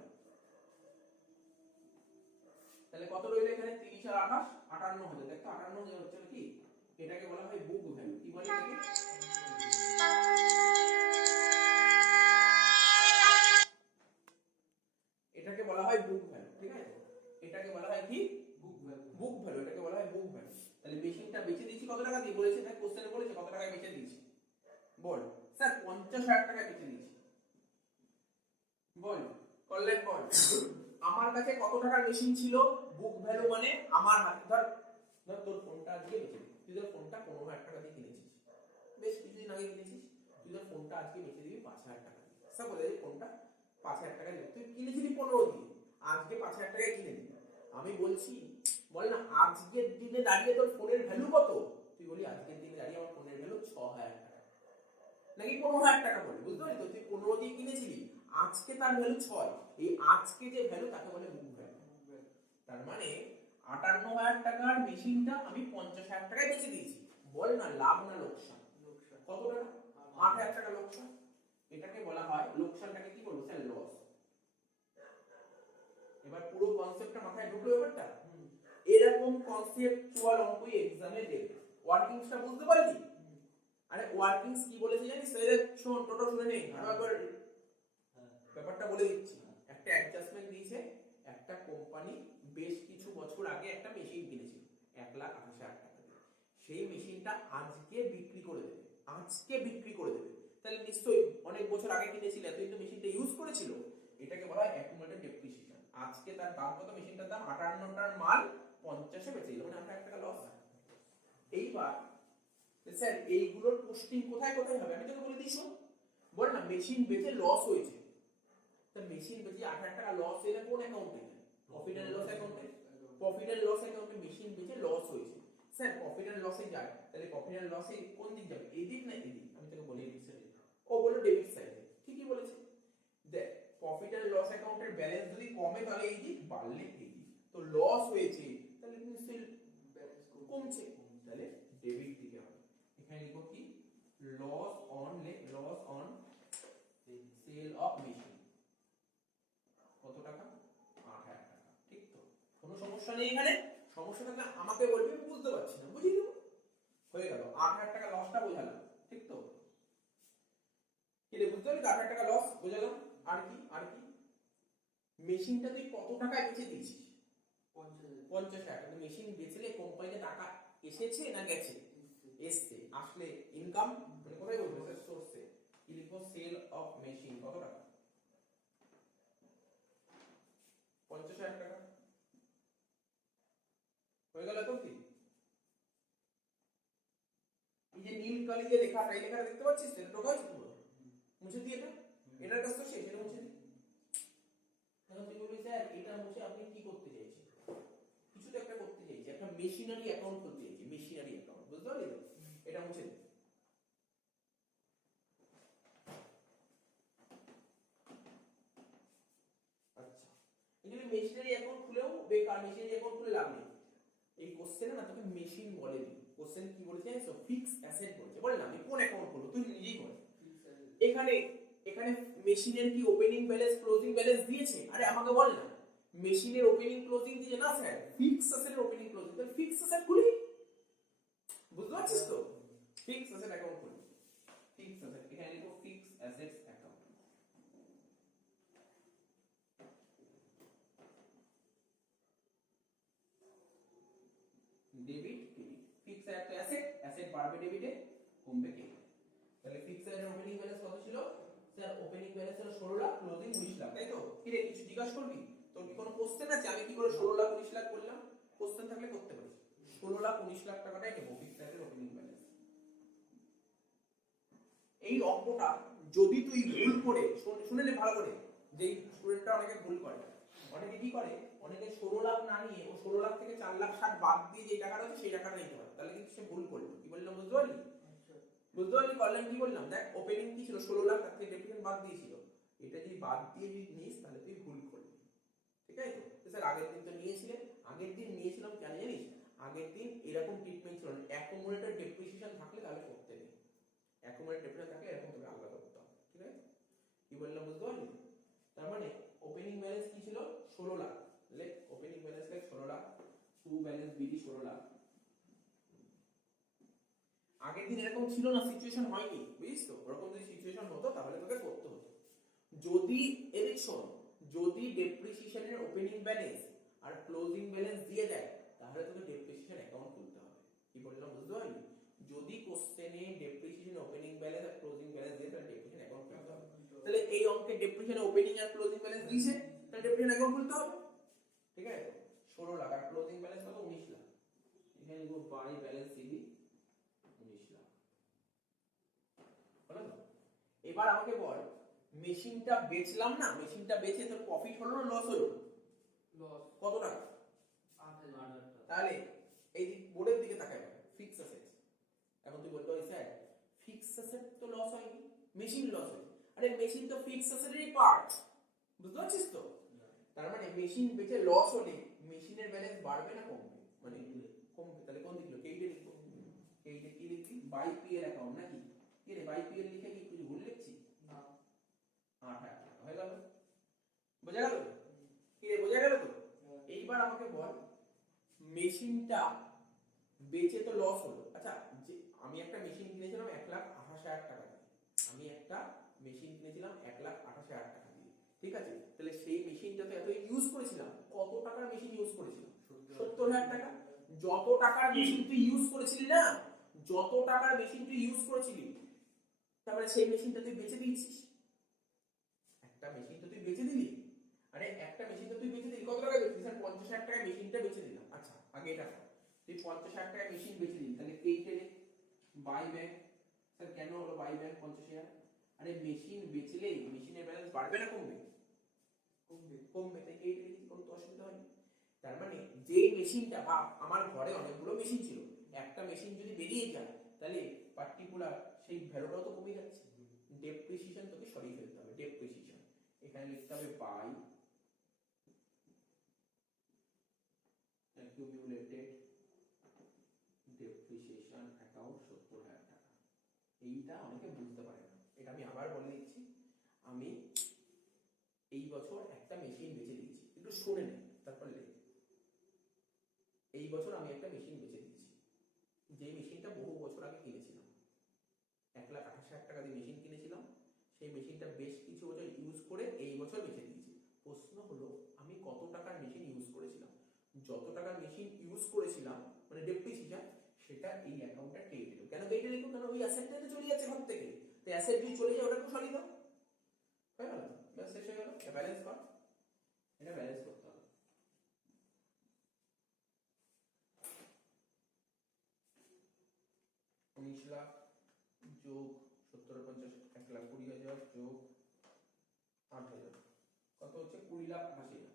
তাহলে কত রইল এখানে? 30 আর 28 58,000। দেখো 58,000 হচ্ছে কি? এটাকে বলা হয় বুক ভ্যালু। কি বলে এটাকে? এটাকে বলা হয় বুক ভ্যালু, ঠিক আছে? এটাকে বলা হয় কি? Book value. বুক ভ্যালু, এটাকে বলা হয় বুক ভ্যালু। তাহলে মেশিনটা বেচে দিয়েছি কত টাকা দিয়ে বলেছে? দেখ কোশ্চেনে বলেছে কত টাকায় বেচে দিয়েছি। বল স্যার 50,000 টাকায় বেচে দিয়েছি। বল কল্যাণ বল, আমার কাছে কত টাকার মেশিন ছিল? বুক ভ্যালু মানে আমার হাতে ধর, ধর তোর ফোনটা আজকে বেচে দিই, তুই ধর ফোনটা 15,000 টাকা দিয়ে কিনেছিস, বেশ কিছুদিন আগে কিনেছিস, তুই ধর ফোনটা আজকে বেচে দিবি 5,000 টাকা দিয়ে। স্যার বলে এই ফোনটা 5,000 টাকা দিয়ে তুই কিনেছিলি 15 দিয়ে, আজকে 5,000 টাকায় কিনে দিবি। আমি বলছি বল না আজকের দিনে দাঁড়িয়ে তোর ফোনের ভ্যালু কত? তুই বলি আজকের দিনে দাঁড়িয়ে আমার ফোনের ভ্যালু 6,000 টাকা নাকি 15,000 টাকা বলি, বুঝতে পারলি তো? তুই 15 দিয়ে কিনেছিলি, আজকে তার ভ্যালু 6। এই আজকে যে ভ্যালু তাকে বলে বুক ভ্যালু। তার মানে 58,000 টাকার মেশিনটা আমি 50,000 টাকায় বেচে দিয়েছি। বল না লাভ না লোকসান? কত টাকা? 8,000 টাকা লোকসান। এটাকে বলা হয়, লোকসানটাকে কি বলবো স্যার? লস। এবার পুরো কনসেপ্টটা মাথায় ঢুকলো ব্যাপারটা? এরকম কনসেপ্টুয়াল অঙ্ক এক্সামে দেবে। ওয়ার্কিংসটা বুঝতে পারলি? আরে ওয়ার্কিংস কি বলেছে জানিস? শোন টোটো শুনে নেই, আবার ব্যাপারটা বলে দিচ্ছি। একটা অ্যাডজাস্টমেন্ট দিয়েছে, একটা কোম্পানি বেশ কিছু বছর আগে একটা মেশিন কিনেছিল 1,28,000 টাকা দিয়ে। সেই মেশিনটা আজকে বিক্রি করে দেবে, আজকে বিক্রি করে দেবে। তাহলে নিশ্চয়ই অনেক বছর আগে কিনেছিল, এতদিন তো মেশিনটা ইউজ করেছিল। এটাকে বলা হয় অ্যাকুমুলেটেড ডেপ্রিসিয়েশন। আজকে তার দাম কত? মেশিনটার দাম 58টার মাল 50-এ বেচে দিল, মানে 8,000 টাকা লস। এইবার স্যার এইগুলোর পোস্টিং কোথায় কোথায় হবে? আমি তোকে বলে দিই, শোন। বল না মেশিন বেচে লস হয়েছে, তা মেশিন বেচে 8,000 টাকা লস হলে কোন অ্যাকাউন্টে? প্রফিট এন্ড লস অ্যাকাউন্টে। প্রফিট এন্ড লস অ্যাকাউন্টে মেশিন বেচে লস হয়েছে, স্যার প্রফিট এন্ড লসে যায়, তাহলে প্রফিট এন্ড লসে কোন দিক যাবে? এই দিক না এই দিক? আমি তোকে বলে দিচ্ছি, ও বলে ডেবিট সাইডে। ঠিকই বলেছে। দেখ প্রফিট এন্ড লস অ্যাকাউন্টের ব্যালেন্স যদি কমে তাহলে এই দিক, বাড়লে এই দিক। তো লস হয়েছে তাহলে নিশ্চয়ই ব্যালেন্স কমছে, তাহলে ডেবিট দিকে হবে। এখানে লিখো কি? Loss on sale of machine. কত টাকা? 8,000 টাকা। ঠিক তো? কোনো সমস্যা নেই এখানে? সমস্যা থাকলে আমাকে বলবি, আমি বুঝতে পারছি না, বুঝিয়ে দেবো। হয়ে গেল 8,000 টাকা লসটা বোঝালাম, ঠিক তো? কি রে বুঝতে পারলি? 8,000 টাকা লস বোঝালাম। আর কি? আর কি? মেশিনটা তুই কত টাকায় বেচে দিয়েছিস? 50,000 টাকা। মেশিন বেচলে কোম্পানিতে টাকা এসেছে না গেছে? এসছে। আসলে ইনকাম মানে কোথায় বলবো স্যার? সোর্সে। কি লিখবো? সেল অফ মেশিন কত টাকা? 50,000 টাকা। হয়ে গেল? তো কি এই যে নীল কালি যে লেখাটা, এই লেখাটা দেখতে পাচ্ছিস? এটা টোকা হয়েছে পুরো, মুছে দিয়ে এটা, এটার কাজ তো শেষ, এটা মুছে দি। এখন তুই বলবি স্যার এটা মুছে আপনি কি করতে চাইছেন? কিছু তো একটা করতে চাইছি, একটা মেশিনারি অ্যাকাউন্ট খুলতে চাইছি, মেশিনারি অ্যাকাউন্ট, বুঝতে পারলি তো? এটা মুছে দে। আচ্ছা, এখানে মেশিনারি অ্যাকাউন্ট খুলেও বেকার, মেশিনারি অ্যাকাউন্ট খুলে লাভ নেই। এই কোশ্চেনে না তোকে মেশিন বলেনি, কোশ্চেন কি বলেছে জানিস? ফিক্স অ্যাসেট বলেছে। বলে না আমি কোন অ্যাকাউন্ট খুলবো, তুই নিজেই বল। এখানে এখানে মেশিনের কি ওপেনিং ব্যালেন্স ক্লোজিং ব্যালেন্স দিয়েছে? আরে আমাকে বল না, মেশিনের ওপেনিং ক্লোজিং দিয়েছে না স্যার? ফিক্স অ্যাসেটের ওপেনিং ক্লোজিং, তাহলে ফিক্স অ্যাসেট খুলি। বুঝতে পারছিস তো? ফিক্স অ্যাসেট অ্যাকাউন্ট খুলি। ফিক্স অ্যাসেট, এখানে লিখো fix assets account. Debit credit, fix একটা অ্যাসেট, অ্যাসেট বাড়বে ডেবিটে, কমবে ক্রেডিটে। তাহলে ফিক্স এর ওপেনিং ব্যালেন্স কত ছিল? স্যার ওপেনিং ব্যালেন্স ছিল 16 লাখ, ক্লোজিং 19 লাখ, তাই তো? কি রে কিছু জিজ্ঞাসা করবি? তোর কি কোনো কোশ্চেন আছে আমি কি করে 16 লাখ 19 লাখ করলাম? কোশ্চেন থাকলে করতে পারিস। 16 লাখ 19 লাখ টাকাটাই নেব ফিক্স এর ওপেনিং ব্যালেন্স। এই অঙ্কটা যদি তুই ভুল করে শুনে নে ভালো করে, যেই স্টুডেন্টরা অনেকে ভুল করে, অনেকে কি করে, অনেকে 16 লাখ না নিয়ে ও 16 লাখ থেকে 4,60,000 বাদ দিয়ে যে টাকাটা আছে সেই টাকাটা নিতে পারে, তাহলে কিন্তু সে ভুল করলো। কি বললাম বুঝতে পারলি? বুঝতে পারলি করলাম কি বললাম? দেখ ওপেনিং কি ছিল 16 লাখ, তার থেকে ডেপ্রিসিয়েশন বাদ দিয়েছিল, এটা যদি বাদ দিয়ে যদি নিস তাহলে তুই ভুল করলি। ঠিক আছে? তো স্যার আগের দিন তো নিয়েছিলেন, আগের দিন নিয়েছিলাম কেন জানিস? আগের দিন এরকম ট্রিটমেন্ট ছিল না, অ্যাকুমুলেটেড ডেপ্রিসিয়েশন থাকলে তাহলে করতে নেই, অ্যাকুমুলেটেড ডেপ্রিসিয়েশন থাকলে এরকম তোকে আলাদা করতে হবে। ঠিক আছে? কি বললাম বুঝতে পারলি? তার মানে ওপেনিং ব্যালেন্স কি ছিল 16 লাখ, তাহলে opening balance like 16 lakh, to balance BD 16 lakh. আগের দিন এরকম ছিল না, সিচুয়েশন হয়নি, বুঝিস তো? ওরকম যদি সিচুয়েশন হতো তাহলে তোকে করতে হতো। যদি এদিক শোন, যদি ডেপ্রিসিয়েশনের ওপেনিং ব্যালেন্স আর ক্লোজিং ব্যালেন্স দিয়ে দেয় তাহলে তোকে ডেপ্রিসিয়েশন অ্যাকাউন্ট খুলতে হবে। কি বললাম বুঝতে পারলি? যদি কোশ্চেনে ডেপ্রিসিয়েশন ওপেনিং ব্যালেন্স আর ক্লোজিং ব্যালেন্স দিয়ে তাহলে ডেপ্রিসিয়েশন অ্যাকাউন্ট খুলতে হবে। তাহলে এই অঙ্কে ডেপ্রিসিয়েশন ওপেনিং আর ক্লোজিং ব্যালেন্স দিয়েছে, তাহলে ডেপ্রিসিয়েশন অ্যাকাউন্ট খুলতে হবে। ঠিক আছে? 16 লাখ আর ক্লোজিং ব্যালেন্স কত? 19 লাখ। এখানে লিখব বাই ব্যালেন্স সিবি 19 লাখ। হলো তো? এবার আমাকে বল, মেশিনটা বেচলাম না, মেশিনটা বেচে তোর প্রফিট হলো না লস হলো? লস। কত টাকা? 8,000 টাকা। তাহলে এই বোর্ডের দিকে তাকাই, ফিক্সড অ্যাসেটস। এখন তুই বলতে পারিস স্যার ফিক্সড অ্যাসেট তো লস হয়নি, মেশিন লস হয়েছে। আরে মেশিন তো ফিক্সড অ্যাসেটেরই পার্ট, বুঝতে পারছিস তো? তার মানে মেশিন বেচে লস হলে মেশিনের ব্যালেন্স বাড়বে না কমবে? মানে কমবে। তাহলে কোন দিক লিখবো? এইটা লিখবো। এইটা কি লিখবি? বাই পি এর অ্যাকাউন্ট নাকি? কি রে বাই পি এর লিখে কি কিছু ভুল লিখছি? না। 8,000 টাকা হয়ে গেল। বোঝা গেল? কি রে বোঝা গেল তো? এইবার আমাকে বল, মেশিনটা বেচে তো লস হলো। আচ্ছা, যে আমি একটা মেশিন কিনেছিলাম 1,28,000 টাকা দিয়ে, আমি একটা মেশিন কিনেছিলাম 1,28,000 টাকা দিয়ে, ঠিক আছে? তাহলে সেই মেশিনটা তো এত ইউজ করেছিলাম, কত টাকার মেশিন ইউজ করেছিলাম? 70,000 টাকা। যত টাকার মেশিন তুই ইউজ করেছিলি না, যত টাকার মেশিন তুই ইউজ করেছিলি, তারপরে সেই মেশিনটা তুই বেচে দিয়েছিস। একটা মেশিন তো তুই বেচে দিলি। আরে একটা মেশিন তো তুই বেচে দিলি, কত টাকা বেচলি? স্যার 50,000 টাকায় মেশিনটা বেচে দিলাম। আচ্ছা আগে এটা কর, তুই 50,000 টাকায় মেশিন বেচে দিলি, তাহলে এইটা বাই ব্যাক। স্যার কেন হলো বাই ব্যাক 50,000? আরে মেশিন বেচলেই মেশিনের ব্যালেন্স বাড়বে না কমবে? কমবে। কমবে, তাই এইটা লিখতে কোনো অসুবিধা হয়নি। তার মানে যে মেশিনটা, বা আমার ঘরে অনেকগুলো মেশিন ছিল, একটা মেশিন যদি বেরিয়ে যায় তাহলে পার্টিকুলার সেই ভ্যালুটাও তো কমে যাচ্ছে। ডেপ্রিসিয়েশন তোকে সরিয়ে ফেলতে হবে, ডেপ্রিসিয়েশন এখানে লিখতে হবে বাই অ্যাকিউমুলেটেড ডেপ্রিসিয়েশন অ্যাকাউন্ট 70,000 টাকা। এইটা অনেকে বুঝতে পারে না, এটা আমি আবার বলে দিচ্ছি। আমি এই বছর একটা মেশিন বেচে দিয়েছি, একটু শুনে নে তারপর লেখ। এই বছর আমি একটা মেশিন বেচে দিয়েছি, যে মেশিনটা বহু বছর আগে কিনেছিলাম, 1,28,000 টাকা দিয়ে মেশিন কিনেছিলাম, সেই মেশিনটা বেশ কিছু বছর ইউজ করে এই বছর বেচে দিয়েছি। প্রশ্ন হলো আমি কত টাকার মেশিন ইউজ করেছিলাম? যত টাকার মেশিন ইউজ করেছিলাম মানে ডেপ্রিসিয়েশন, সেটা এই অ্যাকাউন্টে ক্রেডিট হলো। কেন ক্রেডিট হলো? কারণ ওই অ্যাসেটটা তো চলে যাচ্ছে ঘর থেকে, তো অ্যাসেট যদি চলে যায় ওটাকে সরিয়ে দাও, হয়ে গেল, ব্যাস শেষ হয়ে গেল। এটা ব্যালেন্স কর, এটা ব্যালেন্স করতে হবে। উনিশ লাখ যোগ 70 50 1,20,000 যোগ 8,000 কত হচ্ছে? 20,80,000।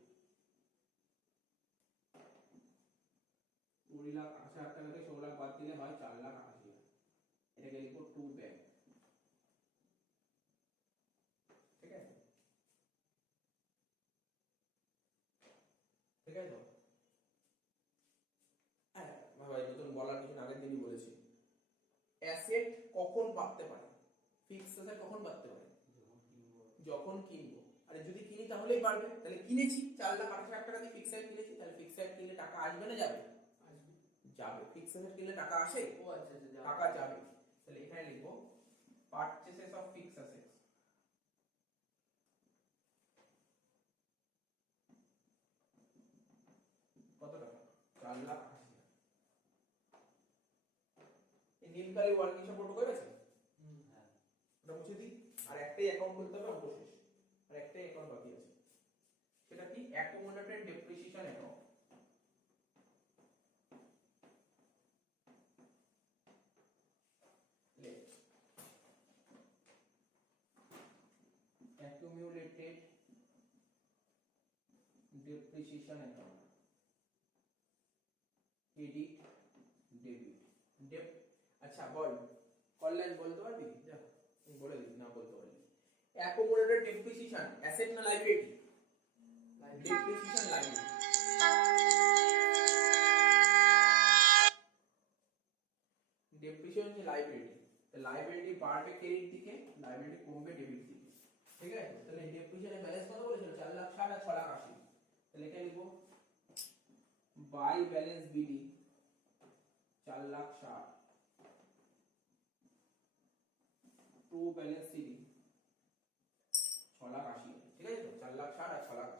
20,80,000 টাকা থেকে 16 লাখ বাদ দিলে হয় 4,80,000। এটাকে লিখবো টু ব্যাক। ঠিক আছে? ঠিক আছে তো? হ্যাঁ বাবা, নতুন বলার কিছু আগের দিনই বলেছি। অ্যাসেট কখন বাড়তে পারে? ফিক্সড অ্যাসেট কখন বাড়তে পারে? যখন কিনবো। আরে যদি কিনি তাহলেই বাড়বে। তাহলে কিনেছি 4,80,000 টাকা দিয়ে ফিক্সড অ্যাসেট কিনেছি, তাহলে ফিক্সড অ্যাসেট কিনলে টাকা আসবে না যাবে? আসবে। যাবে। ফিক্সড অ্যাসেট কিনলে টাকা আসে? ও আচ্ছা আচ্ছা, টাকা যাবে। তাহলে এখানে লিখবো পারচেসেস অফ ফিক্সড অ্যাসেটস। কত টাকা? 4,80,000। এই নীলকালী ওয়ার্কিং সাপোর্ট হয়ে গেছে? হ্যাঁ, ওটা মুছে দিই। আর একটাই অ্যাকাউন্ট করতে হবে, অঙ্ক শেষ। আর একটাই অ্যাকাউন্ট বাকি আছে, সেটা কি? Accumulated depreciation account. Depreciation account, credit debit dep. আচ্ছা বল, কল্যাণ বলতে পারবি? যা আমি বলে দিই, না বলতে পারবি। অ্যাকুমুলেটেড ডেপ্রিসিয়েশন অ্যাসেট না লাইবিলিটি? Depreciation liability. ডেপ্রিসিয়েশন হচ্ছে লাইবিলিটি, লাইবিলিটি বাড়বে ক্রেডিট দিকে, লাইবিলিটি কমবে ডেবিট দিকে, ঠিক আছে? তাহলে ডেপ্রিসিয়েশনের ব্যালেন্স কত বলেছিল? 4,60,000 আর 6,80,000। তাহলে এখানে লিখবো by balance BD 4,60,000, to balance CD 6,80,000, ঠিক আছে তো? 4,60,000 আর 6,80,000,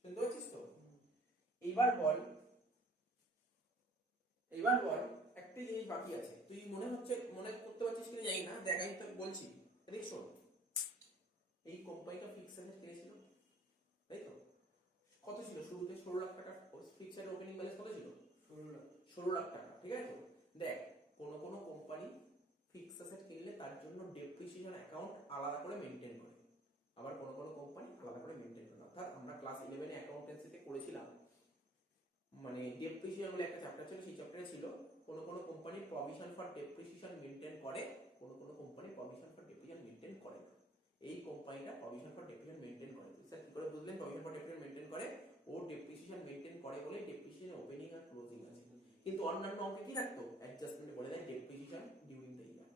শুনতে পাচ্ছিস তো? এইবার বল একটা জিনিস বাকি আছে, তুই মনে করতে পারছিস কিনা জানি না, দেখ আমি তোকে বলছি। দেখ শোন, এই কোম্পানিটা ফিক্স অ্যাসেট পেয়েছিল, তাই তো? কত ছিল শুরুতে? 16 লাখ টাকা ফিক্সড ওপেনিং ব্যালেন্স কত ছিল? 16 লাখ টাকা, ঠিক আছে তো? দেখ, কোন কোম্পানি ফিক্সড অ্যাসেট কিনলে তার জন্য ডেপ্রিসিয়েশন অ্যাকাউন্ট আলাদা করে মেইনটেইন করে, আবার কোন কোম্পানি আলাদা করে মেইনটেইন করে। অর্থাৎ আমরা ক্লাস 11 এ অ্যাকাউন্টেন্সিতে করেছিলাম, মানে ডেপ্রিসিয়েশন বলে একটা চ্যাপ্টার ছিল, সেই চ্যাপ্টারে ছিল কোন company provision for depreciation maintain করে, কোন company provision for depreciation maintain করে না। এই কোম্পানিটা প্রভিশন ফর ডেপ্রিসিয়েশন মেইনটেইন করে। স্যার কি করে বুঝলেন প্রভিশন ফর ডেপ্রিসিয়েশন মেইনটেইন করে? ও ডেপ্রিসিয়েশন মেইনটেইন করে বলে ডেপ্রিসিয়েশন ওপেনিং আর ক্লোজিং আছে, কিন্তু অন্যান্য অঙ্কে কি থাকতো? অ্যাডজাস্টমেন্টে বলে দেয় ডেপ্রিসিয়েশন ডিউরিং দ্য ইয়ার।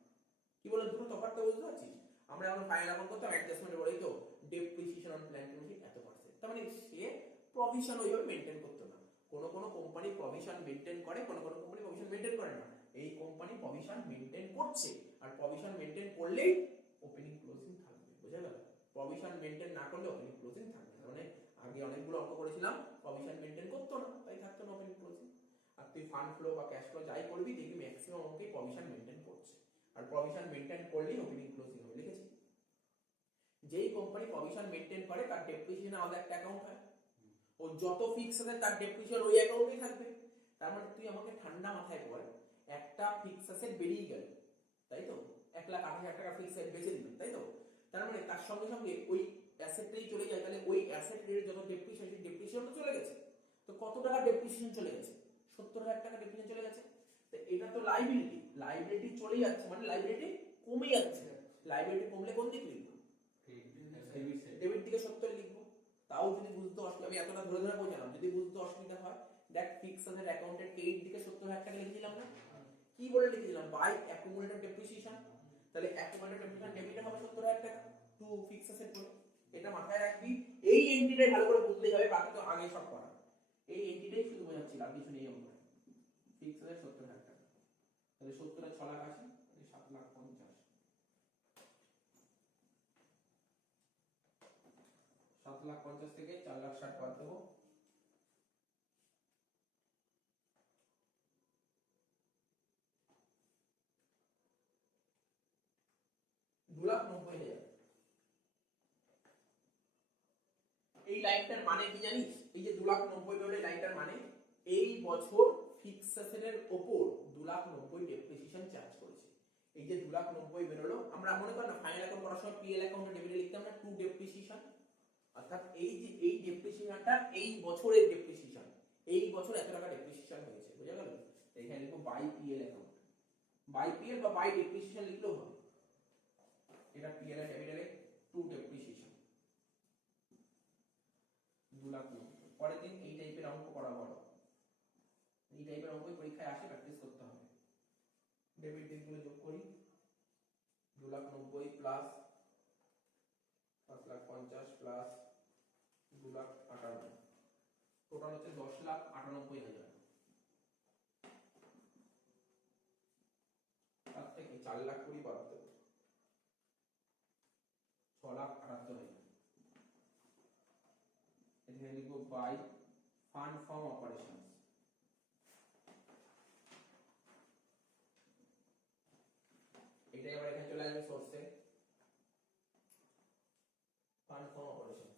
কি বলে দুটো তফাৎটা বুঝতে পারছিস? আমরা যখন ফাইনাল অ্যাকাউন্ট করতাম অ্যাডজাস্টমেন্টে বলেই তো ডেপ্রিসিয়েশন অন প্ল্যান্ট মেশিন এত %। তার মানে সে প্রভিশন ওইভাবে মেইনটেইন করতো না। কোন কোম্পানি প্রভিশন মেইনটেইন করে, কোন কোম্পানি প্রভিশন মেইনটেইন করে না। এই কোম্পানি প্রভিশন মেইনটেইন করছে, আর প্রভিশন মেইনটেইন করলেই ওপেনিং ক্লোজিং থাকবে, বুঝা গেল? প্রভিশন মেইনটেইন না করলে ওপেনিং ক্লোজিং থাকবে না। মানে আগে অনেকগুলো অঙ্ক করেছিলাম, প্রভিশন মেইনটেইন করতো না, তাই থাকতো না ওপেনিং ক্লোজিং। আর তুই ফান্ড ফ্লো বা ক্যাশ ফ্লো যাই করবি, দেখবি ম্যাক্সিমাম অঙ্কে প্রভিশন মেইনটেইন করছে, আর প্রভিশন মেইনটেইন করলেই ওপেনিং ক্লোজিং হবে। লিখেছি? যেই কোম্পানি প্রভিশন মেইনটেইন করে তার ডেপ্রিসিয়েশন আলাদা একটা অ্যাকাউন্ট হয়, ও যত ফিক্স আছে তার ডেপ্রিসিয়েশন ওই অ্যাকাউন্টেই থাকবে। তার মানে তুই আমাকে ঠান্ডা মাথায় বল, একটা ফিক্স অ্যাসেট বেরিয়ে গেল, তাই তো? 1,80,000 টাকা ফিক্স অ্যাসেট বেচে দিল, তাই তো? তার মানে তার সঙ্গে সঙ্গে ওই অ্যাসেটটাই চলে যায়, তাহলে ওই অ্যাসেটের যত ডেপ্রিসিয়েশন তো চলে গেছে। তো কত টাকা ডেপ্রিসিয়েশন চলে গেছে? 70,000 টাকা ডেপ্রিসিয়েশন চলে গেছে। তো এটা তো লাইবিলিটি চলে যাচ্ছে, মানে লাইবিলিটি কমে যাচ্ছে। লাইবিলিটি কমলে কোন দিক লিখবো? ডেবিট দিকে 70 লিখবো। তাও যদি বুঝতে অসুবিধা, আমি এতটা ধরে ধরে বোঝালাম, যদি বুঝতে অসুবিধা হয় দেখ, ফিক্স অ্যাসেট অ্যাকাউন্টের ক্রেডিট দিকে 70,000 টাকা লিখে দিলাম না? কি বলে লিখে দিলাম? By accumulated depreciation. তাহলে অ্যাকুমুলেটেড ডেপ্রিসিয়েশন ডেবিটে হবে 70,000 টাকা টু ফিক্স অ্যাসেট বলে। এটা মাথায় রাখবি, এই এন্ট্রিটাই ভালো করে বুঝলেই হবে, বাকি তো আগে সব করা। এই এন্ট্রিটাই শুধু বোঝাচ্ছিল, আর কিছু নেই অঙ্কে। ফিক্স অ্যাসেট 70,000 টাকা, তাহলে 70 আর 6,80,000, 7,50,000। 7,50,000 থেকে 4,60,000 বাদ দেবো, 2,90,000। এই লাইনটার মানে কি জানিস? এই যে 2,90,000 লাইনটার মানে এই বছর ফিক্স অ্যাসেটের উপর 2,90,000 ডেপ্রিসিয়েশন চার্জ করেছে। এই যে 2,90,000 বেরোলো, আমরা মনে কর না ফাইনাল অ্যাকাউন্ট করার সময় পিএল অ্যাকাউন্টে ডেবিটে লিখতাম না টু ডেপ্রিসিয়েশন, অর্থাৎ এই যে এই ডেপ্রিসিয়েশনটা এই বছরের ডেপ্রিসিয়েশন, এই বছর এত টাকা ডেপ্রিসিয়েশন হয়েছে, বুঝা গেল? এখানে লিখবো by PL account, by PL বা বাই ডেপ্রিসিয়েশন লিখলেও হবে। এটা পিএল এর ডেবিটে টু ডেপ্রিসিয়েশন 2,90,000। পরের দিন এই টাইপের অঙ্ক করা বলো, এই টাইপের অঙ্ক পরীক্ষায় আসে, প্র্যাকটিস করতে হবে। ডেবিট দিকগুলো যোগ করি, 2,90,000 প্লাস 5,50,000 প্লাস 2,58,000, টোটাল হচ্ছে 10,98,000। তার থেকে 4,20,000 বাদ দেবো, 6,78,000। এখানে লিখবো বাই ফান্ড ফ্রম অপারেশনস। এটাই আবার এখানে চলে আসবে সোর্সে, ফান্ড ফ্রম অপারেশনস।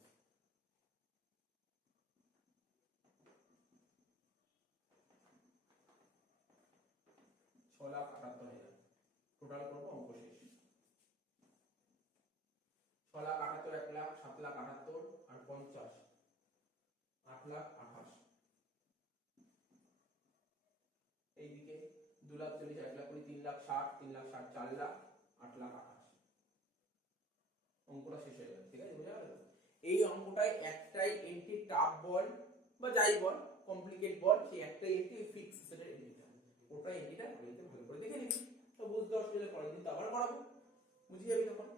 টোটাল করবো, অঙ্ক শেষ। 6,78,000, 1,00,000, 7,78,000 আর 50, 8,28,000। এইদিকে 2,40,000, 1,20,000, 3,60,000, 3,60,000, 4,00,000, 8,28,000। অঙ্কটা শেষ হয়ে গেল। ঠিক আছে, বোঝা গেল? এই অঙ্কটাই একটাই এন্ট্রি টাফ বল বা যাই বল, কমপ্লিকেট বল, সেই একটাই এন্ট্রি ফিক্স সেটা এন্ট্রিটা, ওটা এন্ট্রিটা ভালো করে দেখে নিবি, তো বুঝতে অসুবিধা পরের দিন তো আবার করাবো, বুঝে যাবি তখন।